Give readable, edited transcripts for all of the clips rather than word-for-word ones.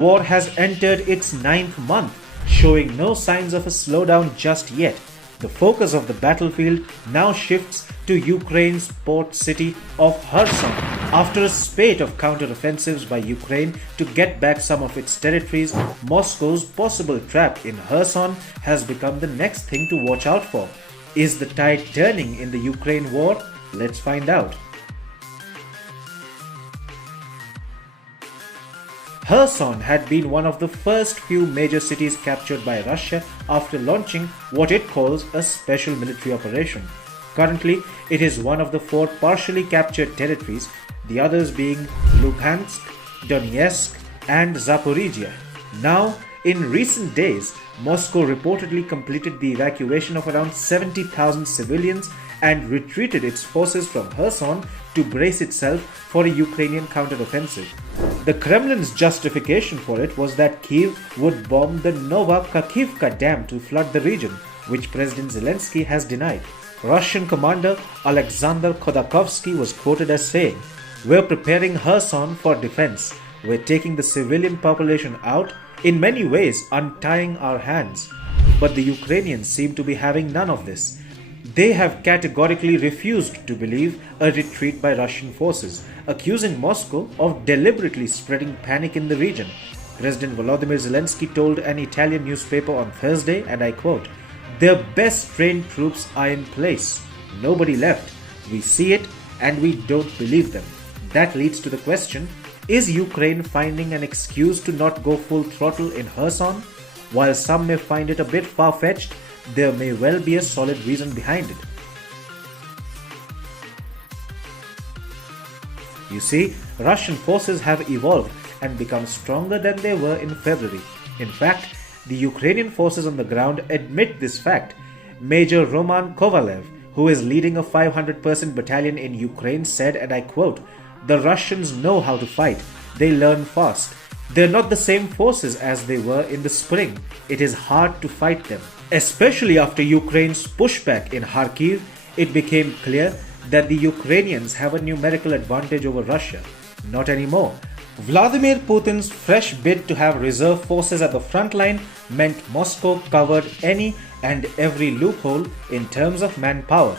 War has entered its ninth month, showing no signs of a slowdown just yet. The focus of the battlefield now shifts to Ukraine's port city of Kherson. After a spate of counter-offensives by Ukraine to get back some of its territories, Moscow's possible trap in Kherson has become the next thing to watch out for. Is the tide turning in the Ukraine war? Let's find out. Kherson had been one of the first few major cities captured by Russia after launching what it calls a special military operation. Currently, it is one of the four partially captured territories, the others being Luhansk, Donetsk, and Zaporizhia. Now, in recent days, Moscow reportedly completed the evacuation of around 70,000 civilians and retreated its forces from Kherson to brace itself for a Ukrainian counteroffensive. The Kremlin's justification for it was that Kyiv would bomb the Novokakivka dam to flood the region, which President Zelensky has denied. Russian commander Alexander Khodorkovsky was quoted as saying, "We're preparing Kherson for defense. We're taking the civilian population out, in many ways untying our hands." But the Ukrainians seem to be having none of this. They have categorically refused to believe a retreat by Russian forces, accusing Moscow of deliberately spreading panic in the region. President Volodymyr Zelensky told an Italian newspaper on Thursday, and I quote, "Their best trained troops are in place. Nobody left. We see it and we don't believe them." That leads to the question, is Ukraine finding an excuse to not go full throttle in Kherson? While some may find it a bit far-fetched, there may well be a solid reason behind it. You see, Russian forces have evolved and become stronger than they were in February. In fact, the Ukrainian forces on the ground admit this fact. Major Roman Kovalev, who is leading a 500-person battalion in Ukraine, said, and I quote, "The Russians know how to fight. They learn fast. They're not the same forces as they were in the spring. It is hard to fight them." Especially after Ukraine's pushback in Kharkiv, it became clear that the Ukrainians have a numerical advantage over Russia. Not anymore. Vladimir Putin's fresh bid to have reserve forces at the front line meant Moscow covered any and every loophole in terms of manpower.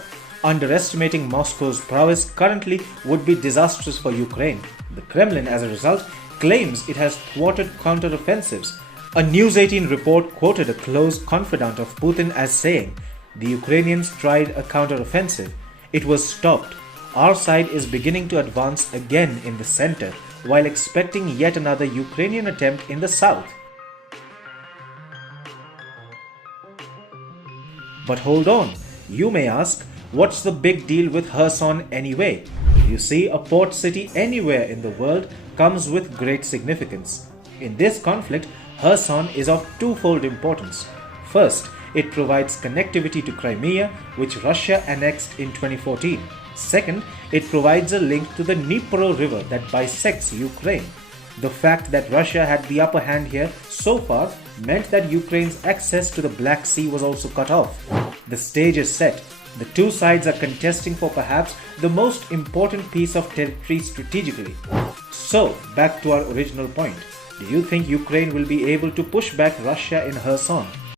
Underestimating Moscow's prowess currently would be disastrous for Ukraine. The Kremlin, as a result, claims it has thwarted counteroffensives. A News 18 report quoted a close confidant of Putin as saying, "The Ukrainians tried a counteroffensive. It was stopped. Our side is beginning to advance again in the center, while expecting yet another Ukrainian attempt in the south." But hold on, you may ask, what's the big deal with Kherson anyway? You see, a port city anywhere in the world comes with great significance. In this conflict, Kherson is of twofold importance. First, it provides connectivity to Crimea, which Russia annexed in 2014. Second, it provides a link to the Dnipro River that bisects Ukraine. The fact that Russia had the upper hand here so far meant that Ukraine's access to the Black Sea was also cut off. The stage is set. The two sides are contesting for perhaps the most important piece of territory strategically. So, back to our original point. Do you think Ukraine will be able to push back Russia in Kherson?